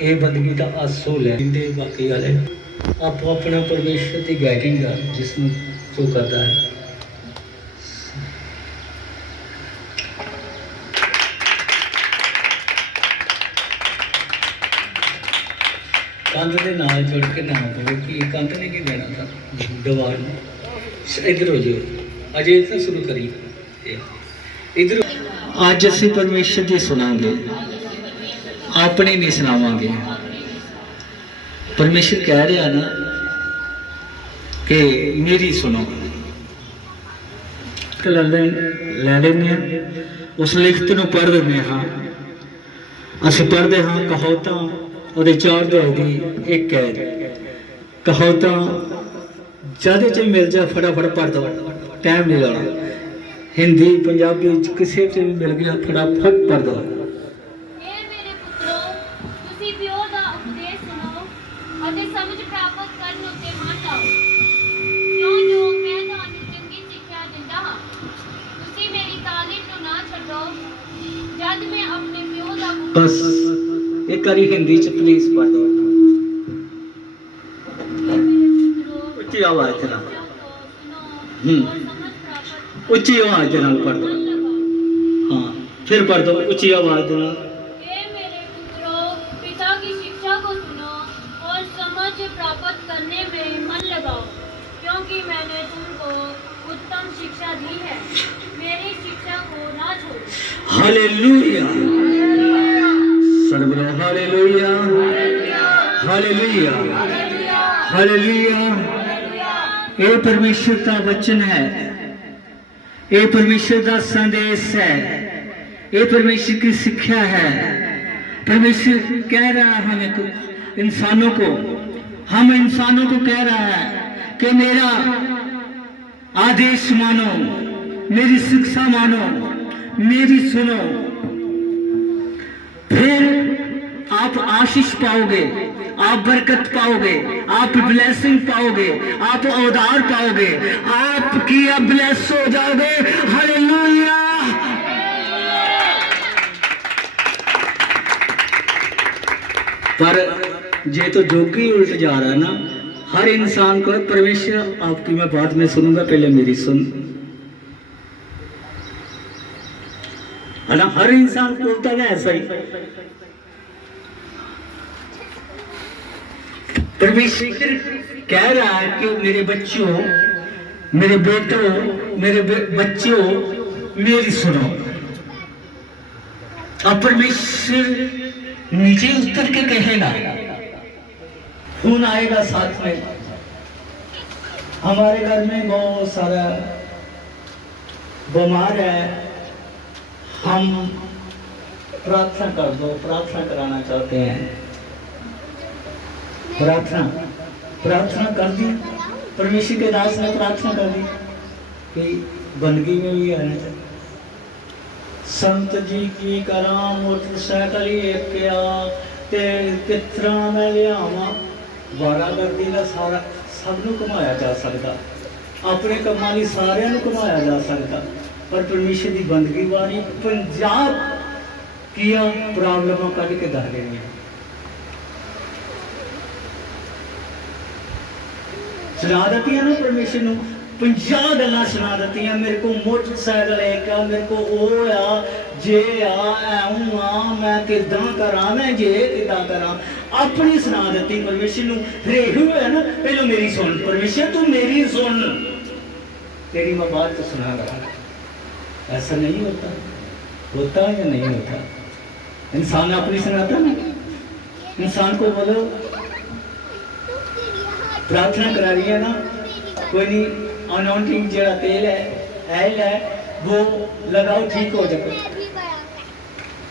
ये बंदगी का असूल है। इनके बाकी वाले आपो अपना परमेश्वर की गाइडिंग का जिसमें जो करता है। कंध के नाल जुड़ के ना पवे कि कंध ने की देना था दीवार इधर हो जाओ अजय इतना शुरू करिए इधर। आज असी परमेश्वर की सुनांगे अपने नहीं सुनावांगे। परमेश्वर कह रहा ना कि मेरी सुनो ले लेने उस लिखत नूं पढ़ देने हाँ असीं पढ़ते हाँ कहावतां ਉਹਦੇ 4 ਅਧਿਆਇ ਦੀ एक कैद कहावतां ज्यादा च मिल जा फटाफट पढ़ दो टाइम नहीं लाना। हिंदी पंजाबी किसी च भी मिल गया फटाफट पढ़ दो। बस एक बारी हिंदी च प्लीज पढ़ दो उच्ची आवाज ना उच्ची आवाज नाल पढ़ दो। हाँ फिर पढ़ दो उच्ची आवाज नाल। पिता की शिक्षा को सुनो और समझ प्राप्त करने में मन लगाओ क्योंकि मैंने तुमको उत्तम शिक्षा दी है। मेरी शिक्षा को ना छोड़ो। हालेलुया सर्वरो हालेलुया हालेलुया हालेलुया। ये परमेश्वर का वचन है, ये परमेश्वर का संदेश है, ये परमेश्वर की शिक्षा है। परमेश्वर कह रहा है हमें इंसानों को, हम इंसानों को कह रहा है कि मेरा आदेश मानो, मेरी शिक्षा मानो, मेरी सुनो, फिर आप आशीष पाओगे, आप बरकत पाओगे, आप ब्लेसिंग पाओगे, आप उद्धार पाओगे, आपकी आप ब्लेस हो जाओगे। हालेलुया। पर ये तो जोगी उल्ट जा रहा है ना। हर इंसान को परमेश्वर आपकी मैं बात में सुनूंगा, पहले मेरी सुन है ना। हर इंसान बोलता है ऐसा ही। परमेश्वर कह रहा है कि मेरे बच्चों, मेरे बेटों, मेरे बच्चों मेरी सुनो। अब परमेश्वर नीचे उतर के कहेगा, खून आएगा साथ में। हमारे घर में बहुत सारा बीमार है, हम प्रार्थना कर दो, प्रार्थना कराना चाहते हैं। प्रार्थना कर दी, परमेश्वर के दास ने प्रार्थना कर दी कि बंदगी में भी आना चाहिए। संत जी की करा मोटरसाइकिल कितना मैं लियावा वारागर्दी का सारा सबनों घुमाया जा सकता, अपने कमां लई सारियां नूं घुमाया जा सकता, पर परमेश्वर की बंदगी वाली 50 किया प्रॉब्लम कढ़ के दस देनी। सुना दी ना परमेश्वर नूं 50 गल्लां सुना दी। मेरे को मोटरसाइकिल है, मेरे को ओ आ जे आ मैं किदां करा, मैं जे किदां करा, अपनी सुना दी परमेश्वर नूं। फिर यही होया ना, पहले मेरी सुन परमेश्वर, तू मेरी सुन, तेरी मैं बात तो सुना रहा। ऐसा नहीं होता, होता या नहीं होता? इंसान अपनी सुनाता ना। इंसान को बोलो प्रार्थना करा रही है ना, कोई नहीं, अनॉइंटिंग जरा तेल है वो लगाओ ठीक हो जाए।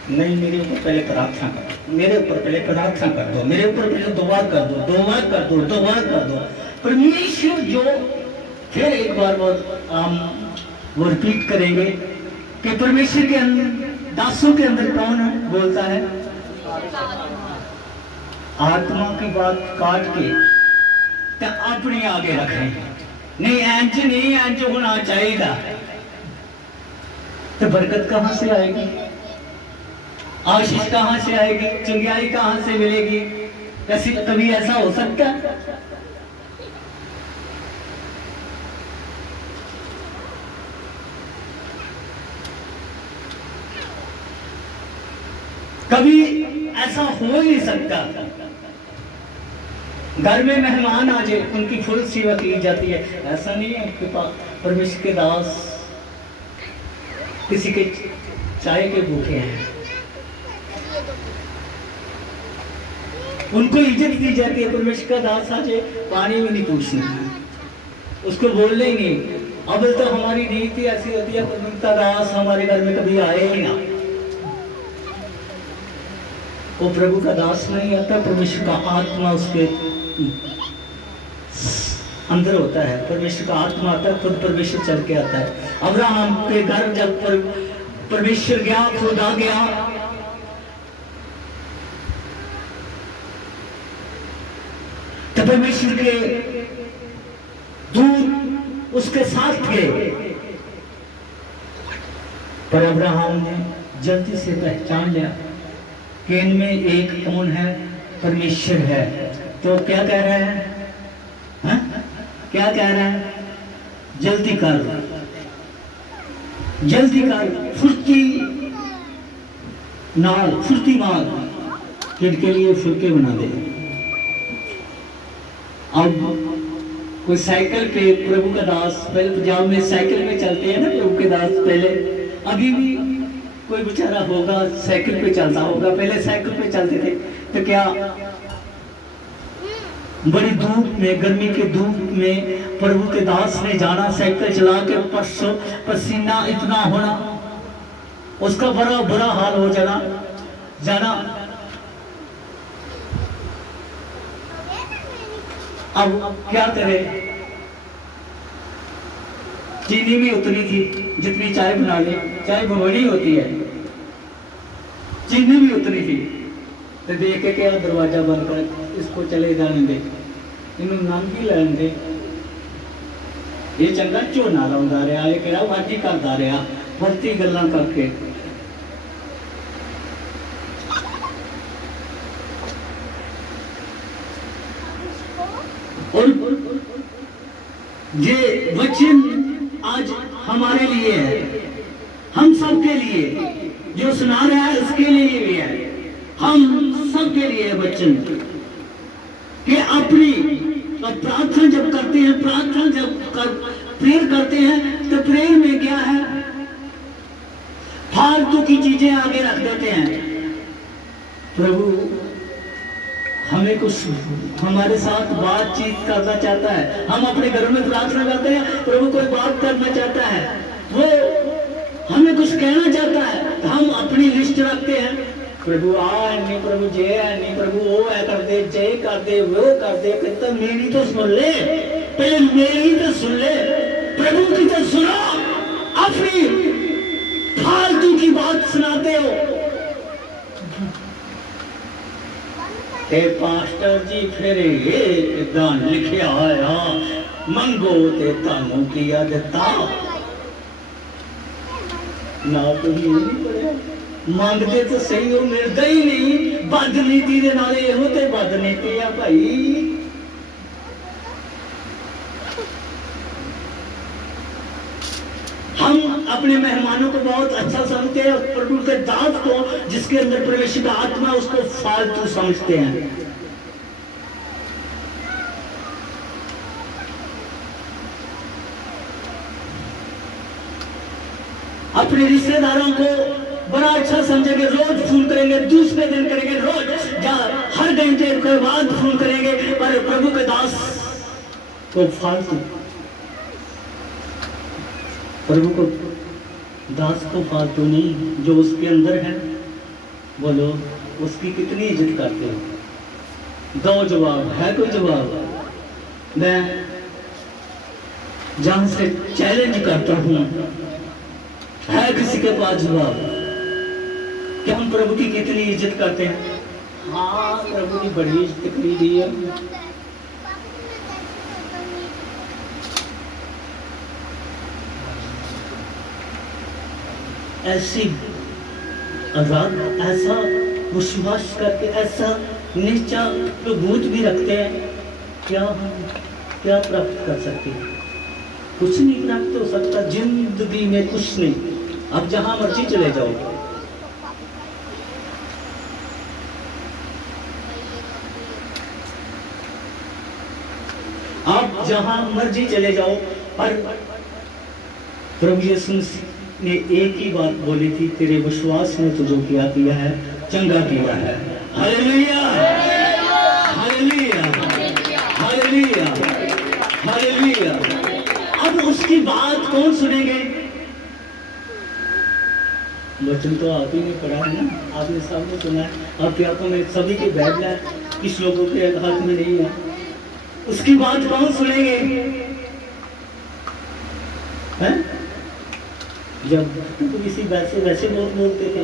नहीं, मेरे ऊपर पहले प्रार्थना करो, मेरे ऊपर पहले प्रार्थना कर दो, मेरे ऊपर पहले दुआ कर दो, दुआ कर दो, दुआ कर दो। परमेश्वर जो फिर एक बार वो रिपीट करेंगे कि परमेश्वर के अंदर दासों के अंदर कौन बोलता है? आत्मा की बात काट के तो अपने आगे रखें। नहीं इंज होना चाहिए, तो बरकत कहां से आएगी? आशीष कहाँ से आएगी, चंगियाई कहाँ से मिलेगी? कैसे कभी ऐसा हो सकता है? कभी ऐसा हो ही नहीं सकता। घर में मेहमान आ जाए, उनकी फुल सेवा की जाती है। ऐसा नहीं है उनके पास परमेश्वर के दास किसी के चाय के भूखे हैं, उनको इज्जत दी जाती है। परमेश्वर का दास आ जाए, पानी भी नहीं पूछना, उसको बोलने ही नहीं। अब तो हमारी नीति ऐसी होती है, परमेश्वर का दास हमारे घर में कभी आए ही ना। वो प्रभु का दास नहीं आता, परमेश्वर का आत्मा उसके अंदर होता है। परमेश्वर का आत्मा आता है, खुद परमेश्वर चल के आता है। अब्राहम के घर जब परमेश्वर गया, खुदा गया, तो परमेश्वर के दूत उसके साथ थे, पर अब्राहम ने जल्दी से पहचान लिया कि इनमें एक कौन है, परमेश्वर है। तो क्या कह रहा है? हा? क्या कह रहा है? जल्दी कर, जल्दी कर, फुर्ती नाल, फुर्ती मार, इनके लिए फुल्के बना दे। अब कोई साइकिल पे प्रभु का दास, पहले पंजाब में साइकिल में चलते हैं ना प्रभु के दास, पहले, अभी भी कोई बेचारा होगा साइकिल पे चलता होगा, पहले साइकिल पे चलते थे। तो क्या बड़ी धूप में, गर्मी के धूप में प्रभु के दास ने जाना, साइकिल चला के, पसीना इतना होना, उसका बड़ा बुरा हाल हो जाना। अब क्या करे? चीनी भी उतनी थी जितनी चाय बना ले, चाय बनवानी होती है, चीनी भी उतनी थी। तो देख के क्या, दरवाजा बंद कर, इसको चले जाने दे, इन्हों नंग ही लैन दे, ये चंगा झोना लाउंदा रहा, ये कहड़ा वाजी करता रहा, वरती गल्लां करके। और ये वचन आज हमारे लिए है, हम सबके लिए, जो सुना रहा है उसके लिए भी है, हम सबके लिए वचन कि अपनी प्रार्थना जब करते हैं, प्रार्थना जब प्रेयर करते हैं, तो प्रेयर में क्या है? फालतू की चीजें आगे रख देते हैं। प्रभु हमें कुछ हमारे साथ बातचीत करना चाहता है, हम अपने घर में प्रार्थना करते हैं, प्रभु कोई बात करना चाहता है, वो हमें कुछ कहना चाहता है, हम अपनी लिस्ट रखते हैं, प्रभु आ नहीं, प्रभु जे है नहीं, प्रभु वो है कर दे, जय कर दे, वो कर दे। कहता मेरी तो सुन ले, पहले मेरी तो सुन ले, प्रभु की तो सुनो, अपनी फालतू की बात सुनाते हो। ए पास्टर जी फिर ये दान लिखिया आया, मंगो ते तानू दिया दिता ना, तो ही नहीं पड़े, मांगते तो सही हो, मिलता ही नहीं। बदनीति दे नाले एहो ते बदनीति आ भाई। हम अपने मेहमानों को बहुत अच्छा समझते हैं, प्रभु के दास को, जिसके अंदर प्रवेश का आत्मा, उसको फालतू समझते हैं। अपने रिश्तेदारों को बड़ा अच्छा समझेंगे, रोज फोन करेंगे, दूसरे दिन करेंगे, रोज या हर घंटे के बाद फोन करेंगे, पर प्रभु के दास को फालतू, प्रभु को दास को फालतू नहीं, जो उसके अंदर है, बोलो उसकी कितनी इज्जत करते हो? दो जवाब है, कोई जवाब? मैं जहां से चैलेंज करता हूं, है किसी के पास जवाब कि हम प्रभु की कितनी इज्जत करते हैं? हाँ, प्रभु की बड़ी इज्जत करी दी है। ऐसी आजाद ऐसा विश्वास करके ऐसा निश्चय तो भूत भी रखते हैं, क्या हम क्या प्राप्त कर सकते हैं? कुछ नहीं प्राप्त हो सकता जिंदगी में, कुछ नहीं। अब जहां मर्जी चले जाओ, आप जहां मर्जी चले जाओ, पर प्रभु यीशु ने एक ही बात बोली थी, तेरे विश्वास ने तुझे क्या किया है, चंगा किया है। Hallelujah, hallelujah, hallelujah, hallelujah. अब उसकी बात कौन सुनेंगे? वचन तो आप ही ने पढ़ा है ना, आपने सबने सुना है। आपके हाथों में सभी की बाइबल है, किस लोगों के हाथ में नहीं है। उसकी बात कौन सुनेंगे? हैं? जब तो इसी वैसे वैसे लोग बोलते थे,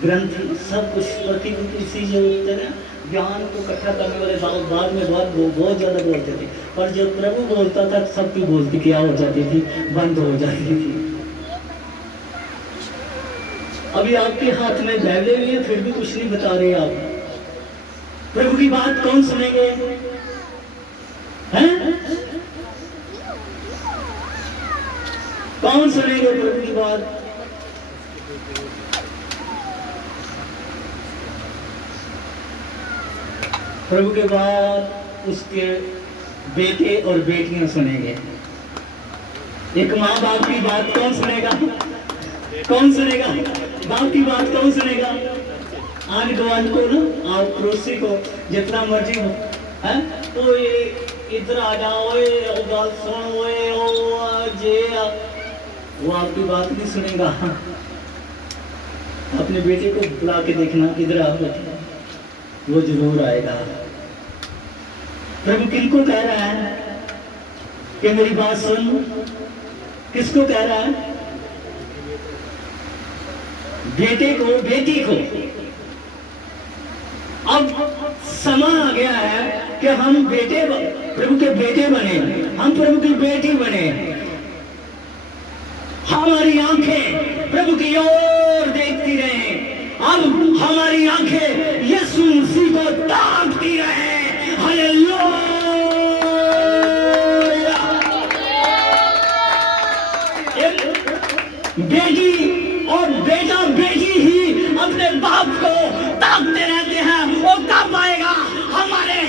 ग्रंथ सब कुछ प्रतिदिन इसी जो होते ना, ज्ञान को इकट्ठा करने वाले बाद में बहुत ज्यादा बोलते थे, पर जब प्रभु बोलता था सबकी बोलती क्या हो जाती थी, बंद हो जाती थी। अभी आपके हाथ में बाइबल भी है, फिर भी कुछ नहीं बता रहे आप। प्रभु की बात कौन सुनेंगे? हैं? कौन सुनेंगे प्रभु की बात? प्रभु के बाद उसके बेटे और बेटियां सुनेंगे। एक माँ बाप की बात कौन सुनेगा? कौन सुनेगा? बाप की बात कौन सुनेगा? आन गवान को ना, आप पड़ोसी को जितना मर्जी हो, हैं? तो ये इधर आ जाओ, बात सुन, वो आपकी बात नहीं सुनेगा। अपने बेटे को बुला के देखना, इधर आओ बेटा, वो जरूर आएगा। प्रभु किनको कह रहा है कि मेरी बात सुन? किसको कह रहा है? बेटे को, बेटी को। अब समय आ गया है कि हम बेटे, प्रभु के बेटे बने, हम प्रभु की बेटी बने। हमारी आंखें प्रभु की ओर देखती रहे। अब हमारी आंखें यीशु मसीह को ताकती रहे। हालेलुया। बेटी और बेटा बेटी ही अपने बाप को ताकते रहते हैं। वो कब आएगा? हमारे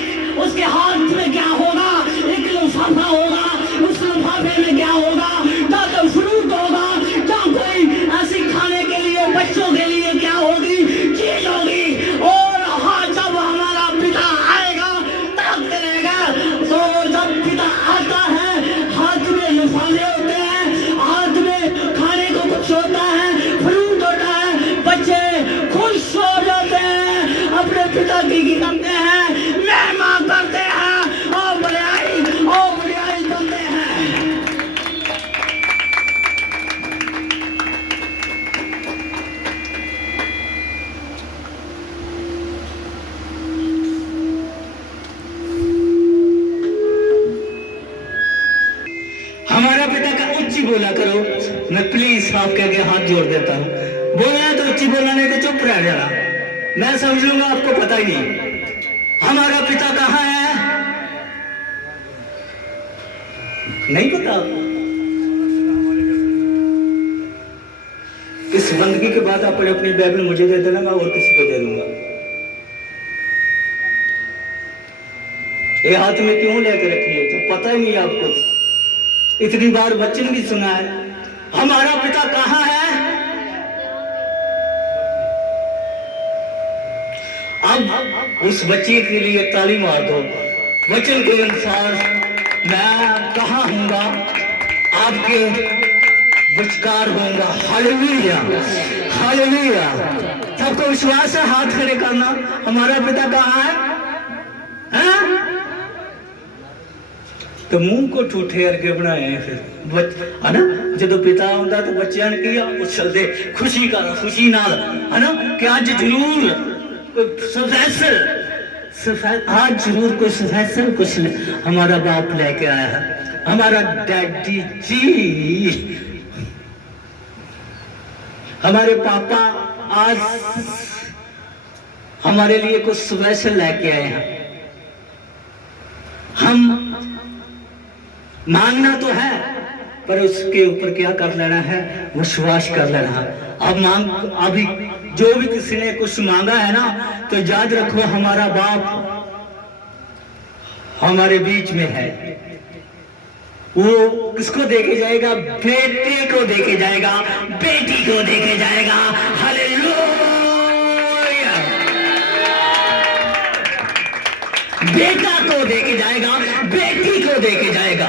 उसके हाथ में क्या होगा? एक लिफाफा होगा, उस लिफाफे में क्या होगा? ना तो फ्रूट होगा, ना कोई ऐसी खाने के लिए, बच्चों के लिए क्या होगी, चीज होगी। और हाँ, जब हमारा पिता आएगा ताकते रहेगा। तो जब पिता आता है, हाथ में लिफाफे होते हैं, हाथ में खाने को कुछ होता है, फ्रूट होता है, बच्चे खुश हो जाते हैं, अपने पिता की करते हैं, महिमा करते हैं और बड़ाई करते हैं। हमारा पिता का उच्च बोला करो। मैं प्लीज आपके आगे हाथ जोड़ देता हूँ। बोलना है तो उच्च बोलना, नहीं तो चुप रह जाना। मैं समझ लूंगा आपको पता ही नहीं। हमारा पिता कहाँ है? नहीं पता आपको? इस बंदगी के बाद आप अपनी बाइबल मुझे दे देना, मैं और किसी को दे दूंगा। ये हाथ में क्यों लेकर रखी है? तो पता ही नहीं आपको। इतनी बार वचन भी सुना है। हमारा पिता कहाँ है? अब उस बच्चे के लिए ताली मार दो। वचन के अनुसार मैं कहाँ हूँगा? आपके विचकार होऊंगा। Hallelujah, hallelujah. सबको विश्वास है? हाथ खड़े करना। हमारा पिता कहाँ है? हैं? तो मुंह को ठूठे करके बनाए फिर, है ना? जो पिता आता तो बच्चों ने किया उछलते खुशी का, खुशी नाल, है ना? कि आज जरूर कोई सफेद, आज जरूर कोई सफेद कुछ हमारा बाप लेके आया है, हमारा डैडी जी, हमारे पापा आज हमारे लिए कुछ स्पेशल लेके आए हैं। हम मांगना तो है, पर उसके ऊपर क्या कर लेना है, विश्वास कर लेना है। अब अभी जो भी किसी ने कुछ मांगा है ना, तो याद रखो हमारा बाप हमारे बीच में है। वो किसको देके जाएगा? बेटे को देके जाएगा, बेटी को देके जाएगा। हालेलुया। बेटा को देके जाएगा, बेटी को देके जाएगा।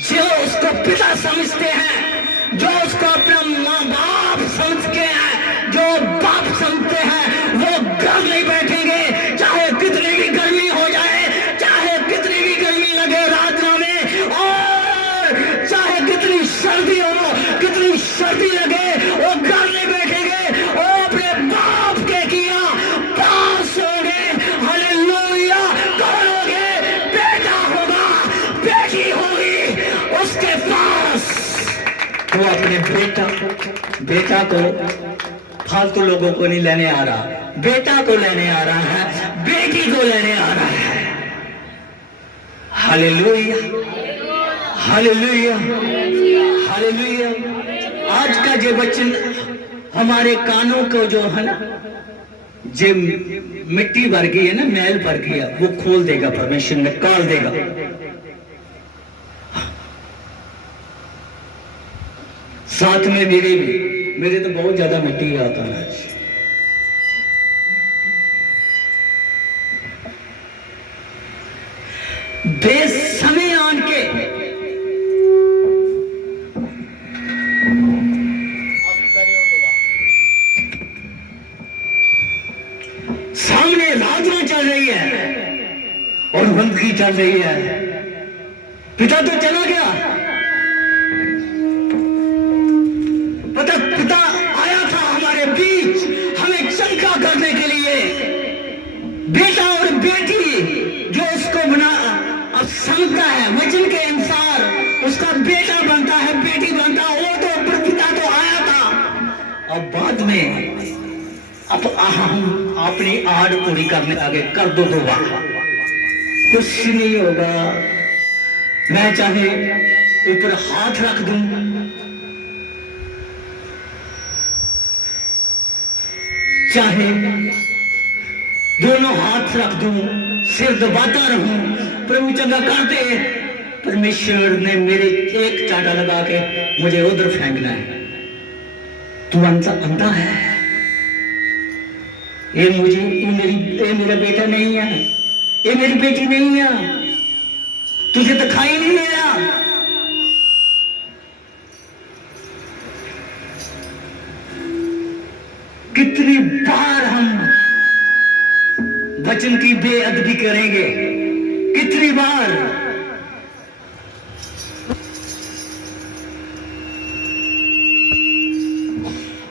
जो उसको पिता समझते हैं, जो उसको अपना माँ बाप समझते हैं, जो बाप समझते हैं, वो घर नहीं बैठेंगे, चाहे कितनी भी गर्मी हो जाए, चाहे कितनी भी गर्मी लगे राजमा में, और चाहे कितनी सर्दी हो, कितनी सर्दी लगे, वो घर नहीं बैठेंगे, वो अपने बाप के किया पास होंगे। हालेलुया। कौन होंगे? बेटा होगा, बेटी होगी उसके पास। वो अपने बेटा को फालतू लोगों को नहीं लेने आ रहा, बेटा को लेने आ रहा है, बेटी को लेने आ रहा है। Hallelujah, hallelujah, hallelujah. आज का जो वचन हमारे कानों को जो है ना, जो मिट्टी भर गई है ना, मैल भर गई है, वो खोल देगा, परमेश्वर निकाल देगा। साथ में मेरे तो बहुत ज्यादा मिट्टी आता है। बेसमय आन के सामने राजना चल रही है और बंदगी चल रही है। पिता तो चला गया, पिता आया था हमारे बीच हमें चंका करने के लिए। बेटा और बेटी जो उसको बना अब समझता है, वचन के अनुसार उसका बेटा बनता है, बेटी बनता है। वो तो पिता तो आया था, अब बाद में अब हम अपनी आड़ पूरी करने आगे कर दो बाबा, कुछ नहीं होगा। मैं चाहे ऊपर हाथ रख दूं, चाहे दोनों हाथ रख दूं, सिर दबाता रहूं, प्रभु चंगा करते। परमेश्वर ने मेरे एक चाटा लगा के मुझे उधर फेंकना है। तू अंधा है, ये मेरा बेटा नहीं है, ये मेरी बेटी नहीं है, तुझे दिखाई नहीं दे रहा। कितनी बार हम वचन की बेअदबी करेंगे, कितनी बार।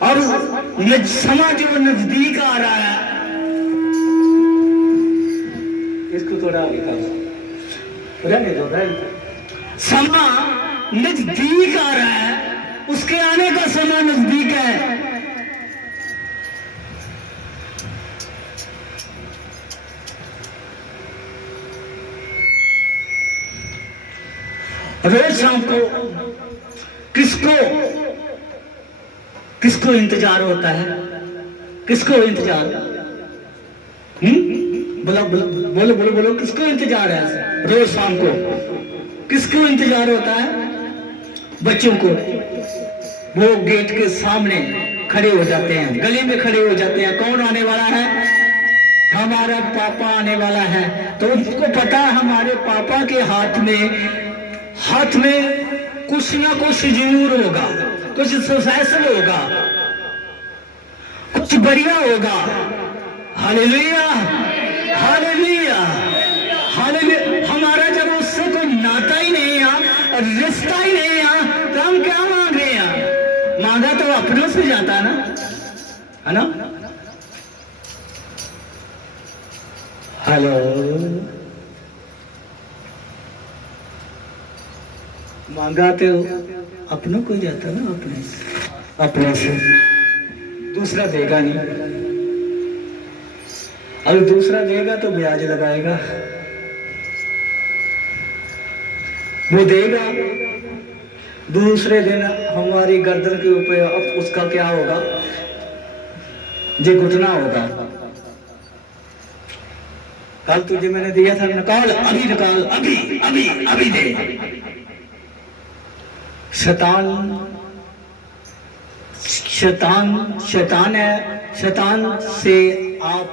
और समय जो नजदीक आ रहा है, इसको थोड़ा आगे कर, रहने दो। समय नजदीक आ रहा है, उसके आने का समय नजदीक है। रोज शाम को किसको इंतजार होता है? किसको इंतजार? बोलो बोलो बोलो बोलो बोलो, किसको इंतजार है रोज शाम को? किसको इंतजार होता है? बच्चों को। वो गेट के सामने खड़े हो जाते हैं, गली में खड़े हो जाते हैं। कौन आने वाला है? हमारा पापा आने वाला है। तो उनको पता है हमारे पापा के हाथ में कुछ ना कुछ जरूर होगा, कुछ स्पेशल होगा, कुछ बढ़िया होगा। Hallelujah, hallelujah, hallelujah. हमारा जब उससे कोई नाता ही नहीं है, रिश्ता ही नहीं है, तो हम क्या मांग रहे हैं? मांगा तो अपनों से जाता है ना? हेलो, मांगा तो अपनों को ही जाता ना, अपने से दूसरा देगा नहीं। अगर दूसरा देगा तो ब्याज लगाएगा, वो देगा दूसरे दिन हमारी गर्दन के ऊपर, अब उसका क्या होगा, जे घुटना होगा। कल तुझे मैंने दिया था, निकाल अभी, निकाल अभी अभी अभी दे। शैतान है, शैतान से आप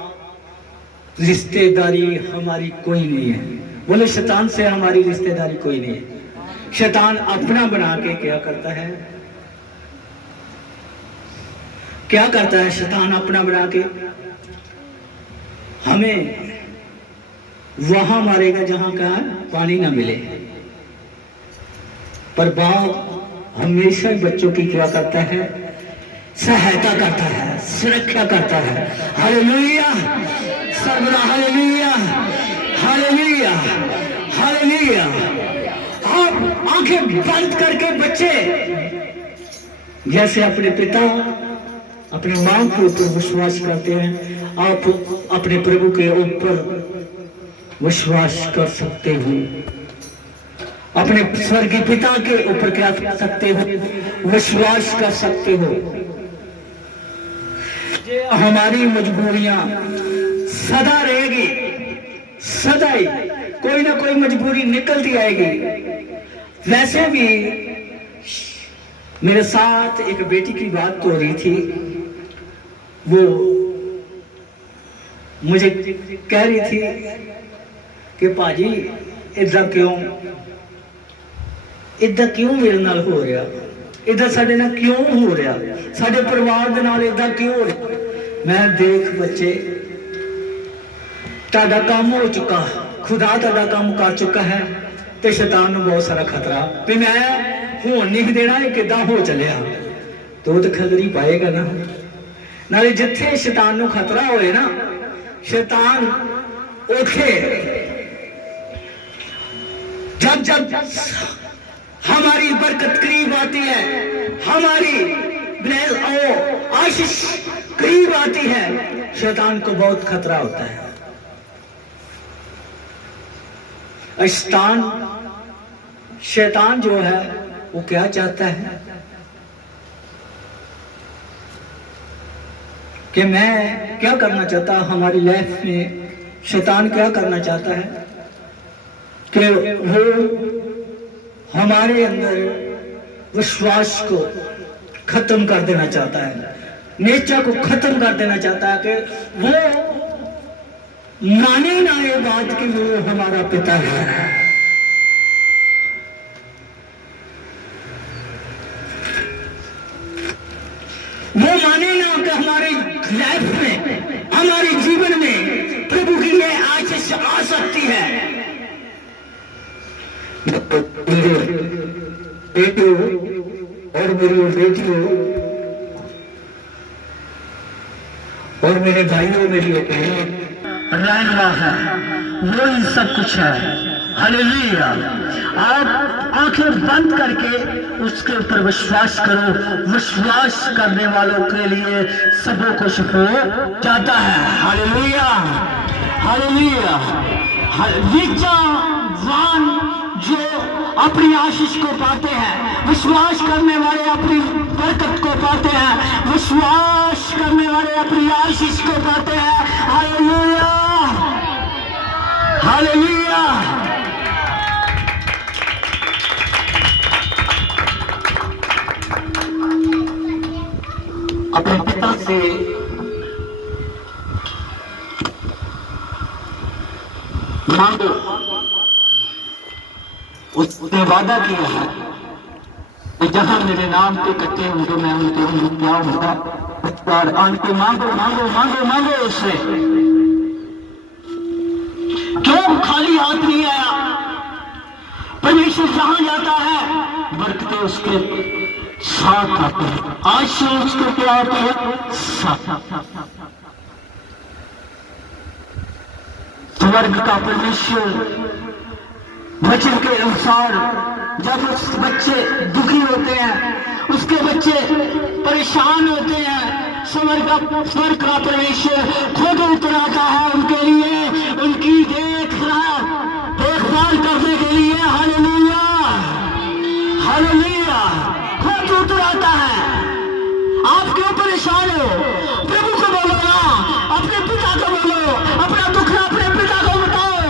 रिश्तेदारी हमारी कोई नहीं है। बोले शैतान से हमारी रिश्तेदारी कोई नहीं है। शैतान अपना बना के क्या करता है, क्या करता है शैतान अपना बना के, हमें वहां मारेगा जहां का पानी ना मिले। पर बाप हमेशा बच्चों की क्या करता है, सहायता करता है, सुरक्षा करता है। हालेलुया, सर्वदा हालेलुया, हालेलुया, हालेलुया। आप आंखें बंद करके बच्चे जैसे अपने पिता अपने मां के ऊपर विश्वास करते हैं, आप अपने प्रभु के ऊपर विश्वास कर सकते हो। अपने स्वर्गीय पिता के ऊपर क्या कर सकते हो, विश्वास कर सकते हो। हमारी मजबूरियां सदा रहेगी, सदा ही कोई ना कोई मजबूरी निकलती आएगी। वैसे भी मेरे साथ एक बेटी की बात हो रही थी, वो मुझे कह रही थी कि पाजी इदा क्यों मेरे नाल हो रहा, इदा साडे नाल क्यों हो रहा, साडे परिवार दे नाल इदा क्यों हो रहा। मैं देख बच्चे, ताड़ा काम हो चुका, खुदा ताड़ा काम कर चुका है, ते शैतान नूं बहुत सारा खतरा भी मैं होण नहीं देना, किदा हो चलिया तो खतरी पाएगा ना। नाले जिथे शैतान नूं खतरा होए ना, शैतान उठे। जब हमारी बरकत करीब आती है, हमारी आशीष करीब आती है, शैतान को बहुत खतरा होता है। शैतान जो है वो क्या चाहता है कि मैं क्या करना चाहता, हमारी लाइफ में शैतान क्या करना चाहता है कि वो हमारे अंदर विश्वास को खत्म कर देना चाहता है, नेचर को खत्म कर देना चाहता है कि वो माने ना ये बात कि वो हमारा पिता है। वो माने ना कि हमारी लाइफ में, हमारे जीवन में प्रभु की ये आशीष आ सकती है। मेरे बेटियों और मेरी बेटियों और मेरे भाइयों, मेरी बहनों, रहना है वही सब कुछ है। हालेलुया। आप आंखें बंद करके उसके ऊपर विश्वास करो। विश्वास करने वालों के लिए सब कुछ हो जाता है। Hallelujah, hallelujah. विचारवान जो अपनी आशीष को पाते हैं, विश्वास करने वाले अपनी बरकत को पाते हैं, विश्वास करने वाले अपनी आशीष को पाते हैं। Hallelujah, hallelujah. अपने पिता से मांगो, उसने वादा किया है कि जहां मेरे नाम पे कच्चे होंगे मैं उनके क्या होगा। आन के मांगो मांगो मांगो मांगो उससे। क्यों खाली हाथ नहीं आया? परमेश्वर जहां जाता है बरकतें उसके साथ आते हैं, आशीष उसके क्या आते हैं साथ। स्वर्ग का परमेश्वर वचन के अनुसार जब उस बच्चे दुखी होते हैं, उसके बच्चे परेशान होते हैं, स्वर्ग का परमेश्वर खुद उतर आता है उनके लिए, उनकी देखभाल करने के लिए। हालेलुया, हालेलुया, खुद उतर आता है। आप क्यों परेशान हो? प्रभु को बोलो ना, अपने पिता को बोलो, अपना दुख अपने पिता को बताओ।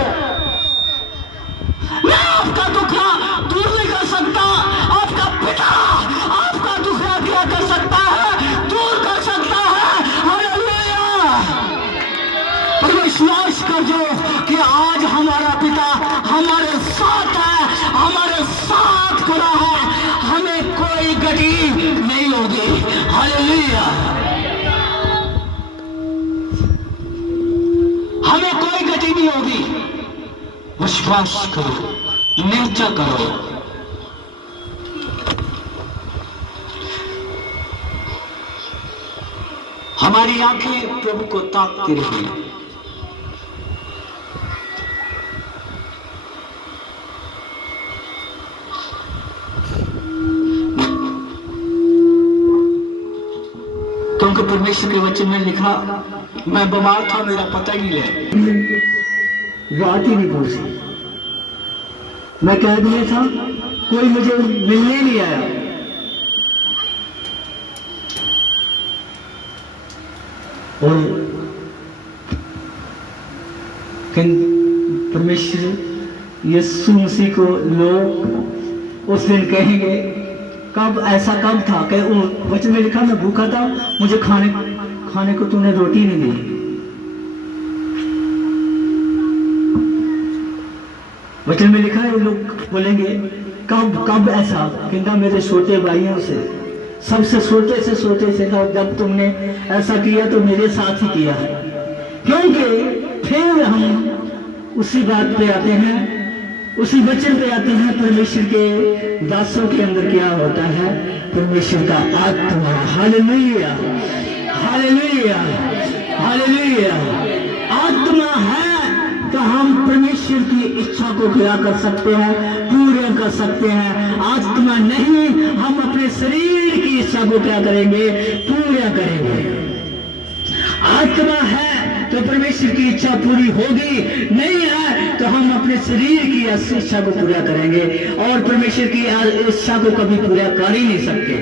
मैं आपका दुख दूर नहीं कर सकता, आपका पिता आपका दुख क्या कर सकता है? दूर कर सकता है। हालेलुया, पर विश्वास कर जो कि आज हमारा पिता हमारे साथ है, हमारे साथ खड़ा है, हमें कोई गति नहीं होगी। हालेलुया, हमें कोई गति नहीं होगी। विश्वास करो, निश्चय करो। हमारी आंखें प्रभु को ताकती रही। क्योंकि परमेश्वर के वचन में लिखा, मैं बीमार था, मेरा पता ही नहीं लगा, बात ही नहीं पहुंची। मैं कह दिया था, कोई मुझे मिलने नहीं आया। और परमेश्वर यीशु मसीह को लोग उस दिन कहेंगे, कब ऐसा कब था कि वचन में लिखा, मैं भूखा था, मुझे खाने को तूने रोटी नहीं दी। वचन में लिखा है, लोग बोलेंगे कब ऐसा? कहता मेरे छोटे भाइयों से, सबसे छोटे से कहा, जब तुमने ऐसा किया तो मेरे साथ ही किया है। क्योंकि फिर हम उसी बात पे आते हैं, उसी वचन पे आते हैं। परमेश्वर के दासों के अंदर क्या होता है? परमेश्वर का आत्मा। Hallelujah, hallelujah, hallelujah. आत्मा है तो हम परमेश्वर की इच्छा को पूरा कर सकते हैं, पूरे कर सकते हैं। आत्मा नहीं, हम अपने शरीर की इच्छा को क्या करेंगे? पूरा करेंगे। आत्मा है तो परमेश्वर की इच्छा पूरी होगी, नहीं है तो हम अपने शरीर की इच्छा को पूरा करेंगे, और परमेश्वर की इच्छा को कभी पूरा कर ही नहीं सकते।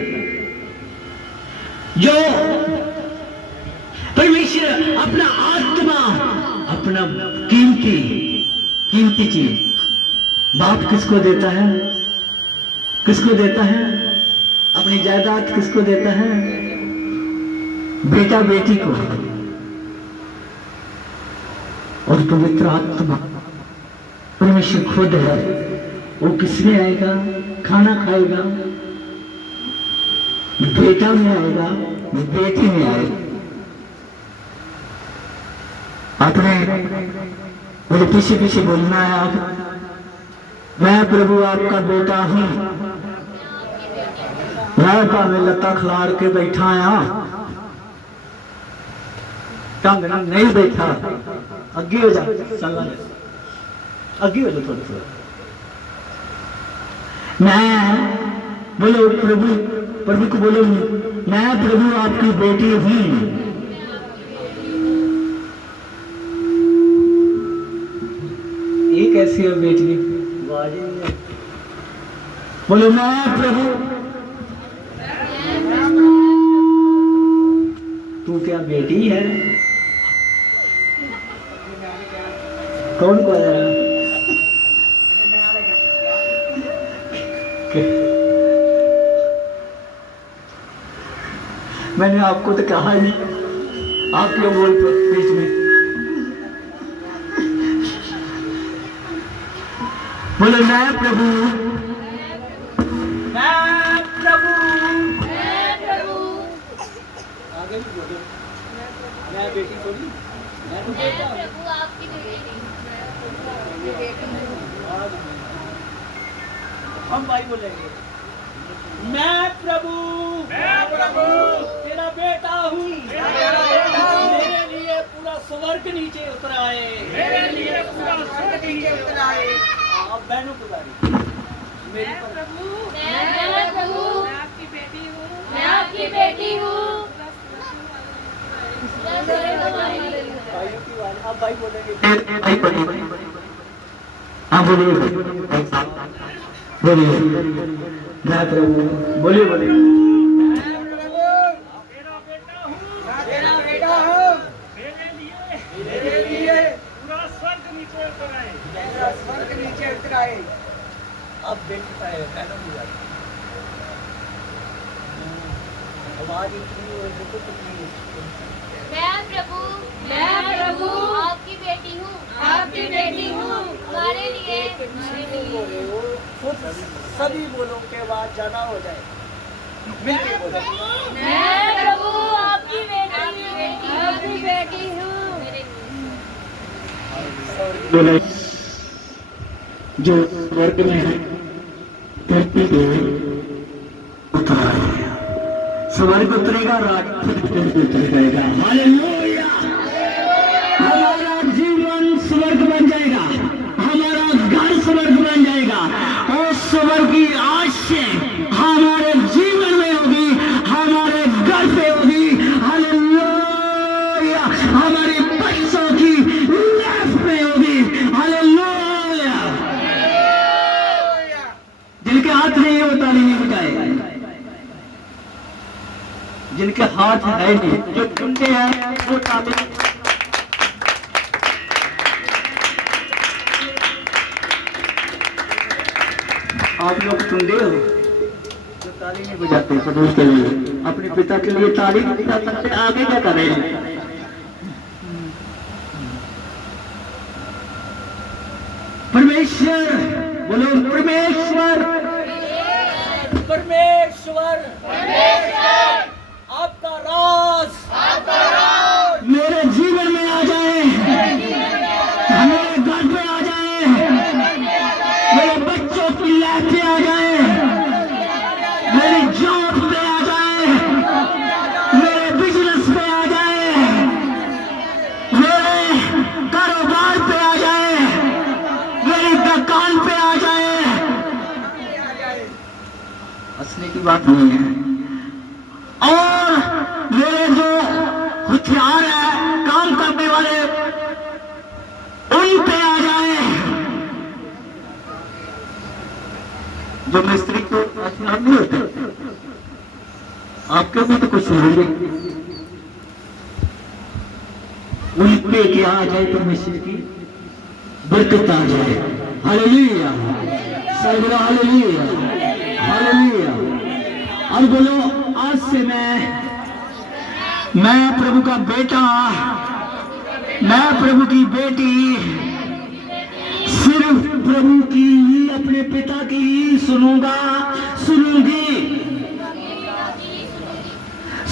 जो परमेश्वर अपना आत्मा, अपना कीमती चीज बाप किसको देता है? किसको देता है? अपनी जायदाद किसको देता है? बेटा बेटी को। और पवित्र आत्मा परमेश्वर खुद है, वो किसमें आएगा? खाना खाएगा, बेटा में आएगा, बेटी में आएगा। अपने मुझे पीछे पीछे बोलना है आप, मैं प्रभु आपका बेटा हूं, मैं भावे लत्ता खिलाड़ के बैठा आ, ढंग नाल नहीं बैठा। अगे हो जा, अगे हो जा थोड़ा थोड़ा। मैं बोलो प्रभु को बोलो, मैं प्रभु आपकी बेटी हूं। ये कैसी है बेटी? बोलो मैं प्रभु। तू क्या बेटी है? कौन को आया? मैंने आपको तो कहा ही, आप क्यों बोलते हो बीच में? बोलो मैं प्रभु, मैं प्रभु, मैं प्रभु। आगे भी बोलो, मैं बेटी थोड़ी, मैं प्रभु आपकी बेटी। हम भाई बोलेंगे, मैं प्रभु तेरा बेटा हूँ, मेरे लिए पूरा स्वर्ग नीचे उतर आए, मेरे लिए पूरा स्वर्ग नीचे उतर आए। आप बहनों को गाड़ी मेरी पर मैं प्रभु मैं आपकी बेटी हूँ। मैं आपकी बेटी हूँ। भाइयों की बात अब भाई बोलेंगे भाई बोलिए हाँ बोलिए बोलिए मैं प्रभु बोलिए बोलिए तेरा बेटा हूँ। मेरे लिए पूरा स्वर्ग नीचे उतर आए। मेरा स्वर्ग नीचे उतर आए। अब बेटी पाए बहनों की बात आवाज इतनी और देखो कितनी मैं प्रभु आपकी बेटी हूँ। आपकी बेटी हूँ। हमारे लिए खुद सभी बोलो के बाद ज्यादा हो जाए मिलके बोलो मैं प्रभु आपकी बेटी आपकी बेटी हूँ। बोले जो स्वर्ग में है धरती पे उतरा है स्वर्ग उतरेगा राज उतर जाएगा हालेलुया हमारा जीवन स्वर्ग बन जाएगा हमारा घर स्वर्ग बन जाएगा और स्वर्ग की आशीष हमारे जीवन में होगी हमारे घर पे होगी हालेलुया हमारे बच्चों की लाइफ में होगी हालेलुया जिनके हाथ नहीं है वो ताली नहीं बजाए जिनके हाथ है नहीं जो टूटे हैं वो ताली आप लोग टुंडे हो जो ताली नहीं बजाते प्रभु के लिए अपने पिता के लिए ताली नहीं बजा सकते आगे क्या करें परमेश्वर बोलो परमेश्वर परमेश्वर आपका राज मेरे जीवन में आ जाए मेरे घर पे आ जाए मेरे बच्चों की लाइफ पे आ जाए मेरी जॉब पे आ जाए मेरे बिजनेस पे आ जाए मेरे कारोबार पे आ जाए मेरी दुकान पे आ जाए हंसने की बात नहीं है और मेरे जो हथियार है काम करने वाले उन पे आ जाए जो मिस्त्री को हथियार नहीं होते आपके भी तो कुछ होंगे उन पे क्या आ जाए परमेश्वर की बरकत आ जाए हालेलुया सर्वदा हालेलुया हालेलुया और बोलो आज से मैं प्रभु का बेटा मैं प्रभु की बेटी सिर्फ प्रभु की ही अपने पिता की ही सुनूंगा सुनूंगी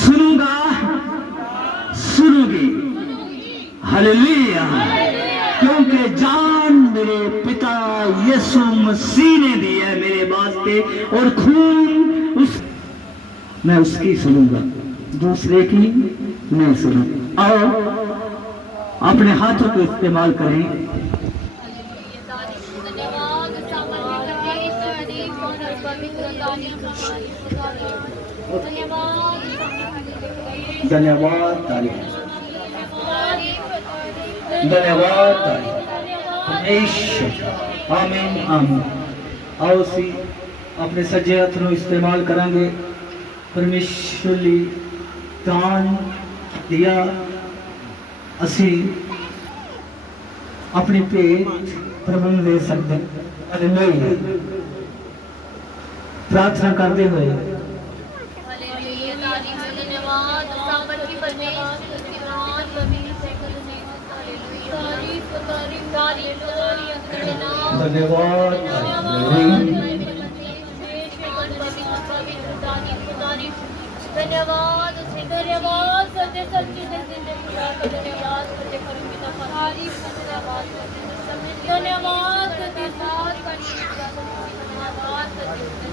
सुनूंगा सुनूंगी हालेलुया क्योंकि जान मेरे पिता यीशु मसीह ने दी है मेरे वास्ते और खून उस मैं उसकी सुनूंगा दूसरे की नहीं सुनूं आओ अपने हाथों को इस्तेमाल करें धन्यवाद तारीफ धन्यवाद तारीफ आमीन आमीन आओ सी अपने सज्जे हथ ਨੂੰ इस्तेमाल करांगे परमेश्वर ਲਈ दान दिया ਅਸੀਂ अपनी भेंट प्रभु ਨੂੰ दे सकते हैं हालेलुया प्रार्थना करते हुए धन्यवाद धन्यवाद धन्यवाद सच्चे सच्ची धन्यवाद सच्चे परमपिता तारीफ धन्यवाद धन्यवाद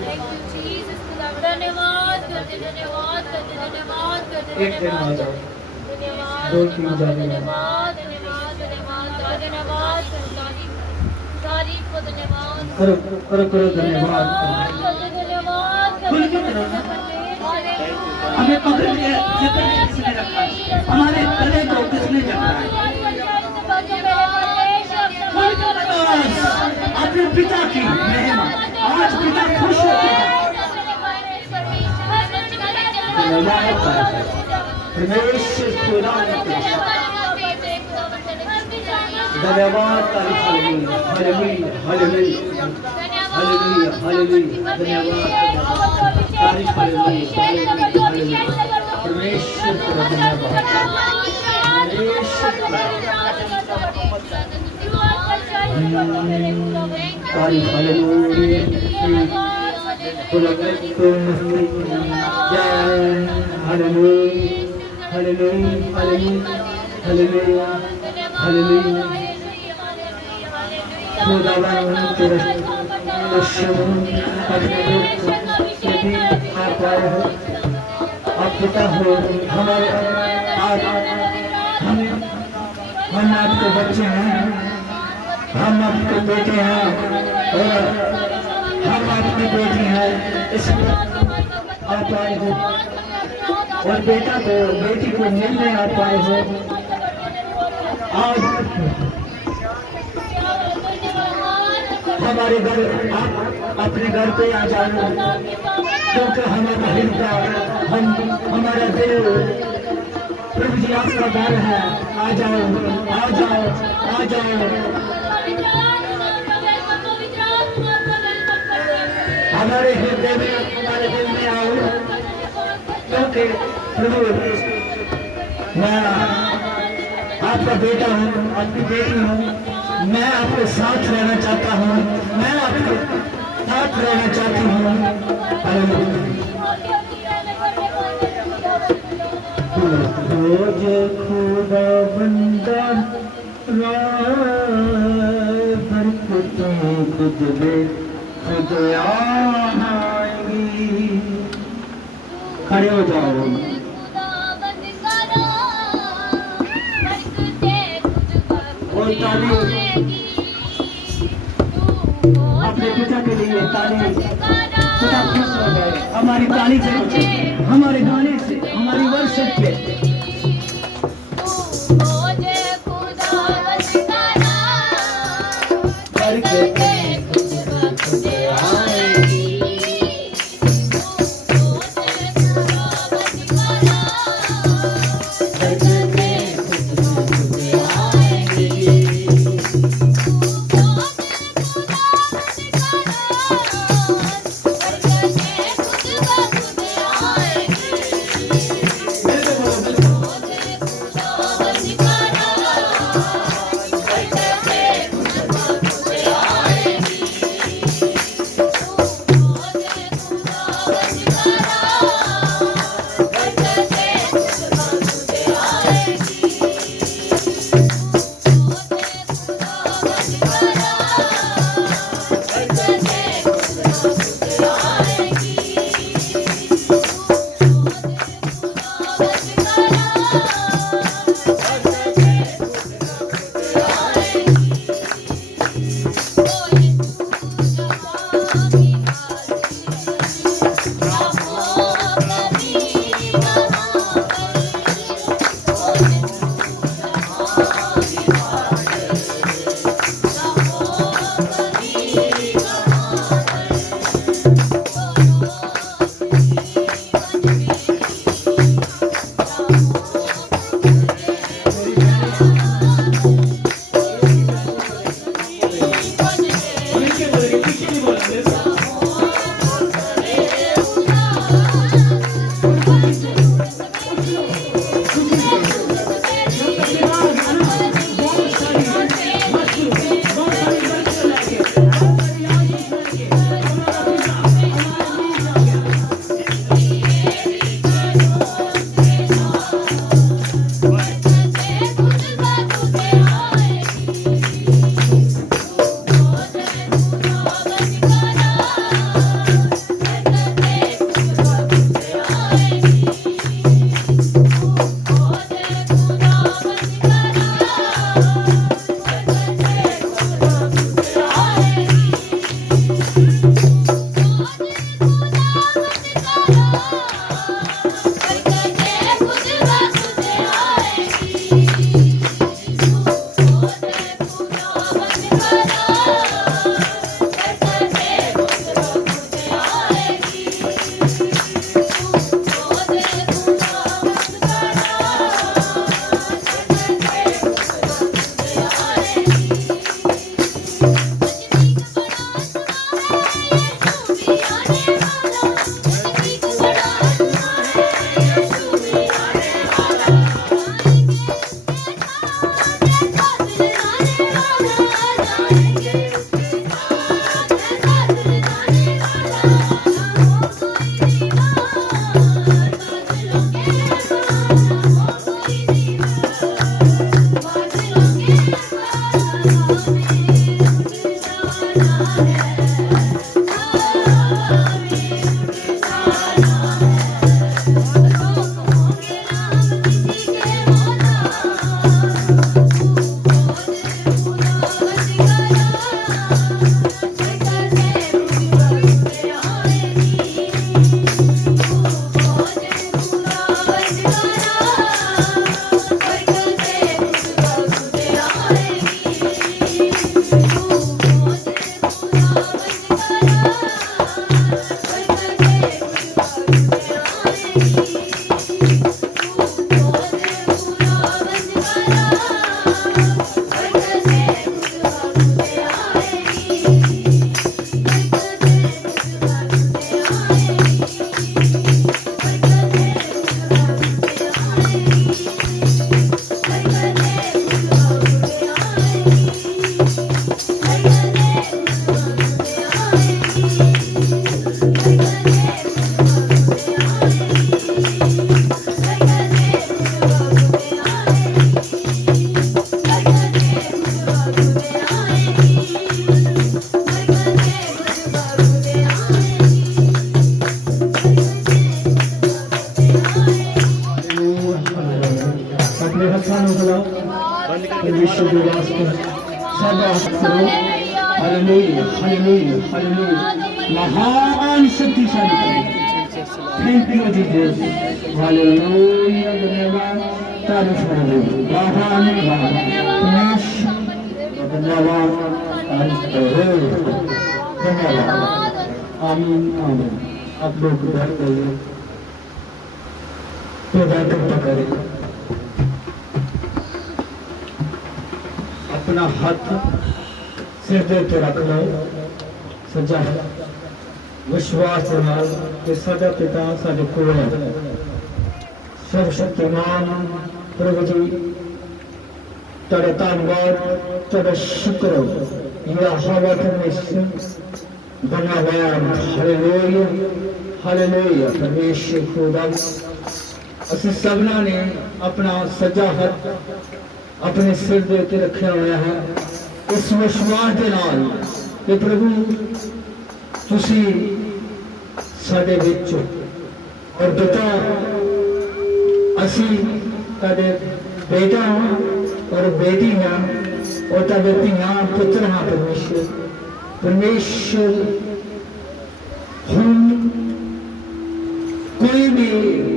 थैंक यू जीसस धन्यवाद धन्यवाद धन्यवाद एक दिन आ जाओ धन्यवाद दो तीन जाने धन्यवाद धन्यवाद धन्यवाद धन्यवाद तारीफ धन्यवाद करो करो करो धन्यवाद खुल के करो ना। हमें पकड़ के किसने रखा है? हमारे गले को किसने जकड़ा है? अपने पिता की महिमा आज पिता खुश होते हैं। परमेश्वर खुदा ने धन्यवाद तारीफ हालेलुया हालेलुया हालेलुया हालेलुया धन्यवाद तारीफ हालेलुया हालेलुया परमेश्वर का धन्यवाद तारीफ हालेलुया हालेलुया हालेलुया हालेलुया खुदावन तेरा दर्शन अपने रूप यदि आप आए हो आप पिता हो हमारे आज हम आपके बच्चे हैं हम आपके बेटे हैं और हम आपकी बेटी हैं इसलिए आप आए हो और बेटा को बेटी को मिलने आप आए हो आज हमारे घर आप अपने घर पे आ जाओ क्योंकि हमारा हृदय हमारा दिल प्रभु जी आपका घर है आ जाओ आ जाओ आ जाओ हमारे हृदय में हमारे दिल में आओ क्योंकि प्रभु मैं आपका बेटा हूँ आपकी बेटी हूँ मैं आपके साथ रहना चाहता हूँ मैं आपके साथ रहना चाहती हूँ रोज खुदा बंदा खुद में खुद आएगी खड़े हो जाओ और ताली अपने पिता के लिए ताली पिता खुश हो जाए हमारी ताली से हमारे गाने से हमारी वर्षिप से अपने हथों में बुलाओ परमेश्वर के वास्ते सब करो। Hallelujah hallelujah hallelujah. महान शक्तिशाली थैंक यू जीसस। हालेलुया धन्यवाद तारीफ करो महान परमेश्वर धन्यवाद तारीफ करो धन्यवाद। आमीन आमीन। आप लोग बैठ जाइए तो बैठक करें। अपना हाथ सिर दे उत्ते रख लो सज्जा विश्वास के नाल कि साडा पिता साडे कोल है। सर्व शक्तिमान प्रभु जी तेरा धन्यवाद तेरा शुक्र यहोवा परमेश्वर बना हुआ। Hallelujah hallelujah. परमेश्वर खुदा असीं सबना ने अपना सज्जा हाथ अपने सिर दे उत्ते रखा हुआ है इस विश्वास के नाल कि प्रभु तुसी साडे विच और पिता असी तेरे बेटा हाँ और बेटी हाँ और तेरे धीआं पुत्र हाँ। परमेश्वर परमेश्वर हम कोई भी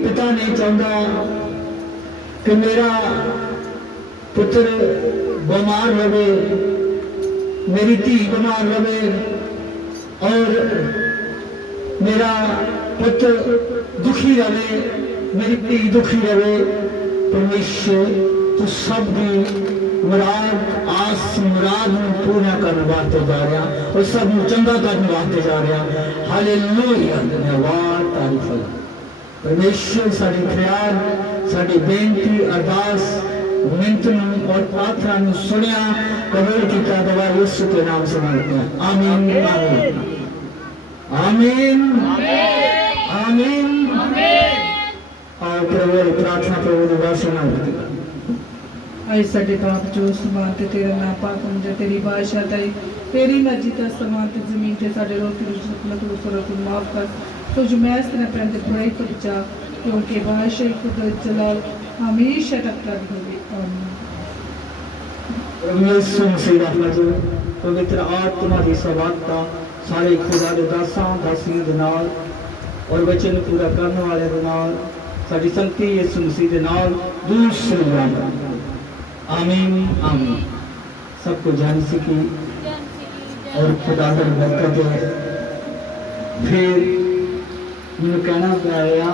पिता नहीं चाहता कि मेरा पुत्र बीमार रहे मेरी धी बीमार रहे और मेरा पुत्र दुखी रहे मेरी धी दुखी रहे। परमेश्वर तू सब की मुराद आस मुराद पूरा करने वास्ते जा रहा और सब चंगा करने वास्ते जा रहा। हालेलुया धन्यवाद तारीफ है। परमेश्वर साडी ख्याल साडी बेनती अरदास मिन्नत और प्रार्थना सुनिया कबूल किया दवा यीशु के नाम से मांगते हैं। आमीन आमीन आमीन आमीन। और प्रभु प्रार्थना प्रभु वासना होती है। आई साडे बाप जो समान ते तेरा नाम पाक हों जाए तेरी बादशाह ताई तेरी मर्जी का समान ते जमीन ते साडे रोटी तू सरत माफ कर तो जो मैं तेरे प्रेम ते बड़ाई तो बचा क्योंकि बादशाह कुदरत जलाल हमेशा तक कर होगी। आमीन। प्रभु यीशु मसीह रहमत पवित्र आत्मा की सवाता सारे खुदा दे दासां दासियां दे नाल और वचन पूरा करने वाले दे नाल साडी संगति यीशु मसीह दे नाल दूर से आमीन आमीन। सबको जान सकी और खुदा की बरकत है। फिर मैंने कहना पाया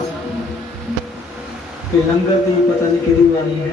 कि लंगर की पता नहीं कि वाली है।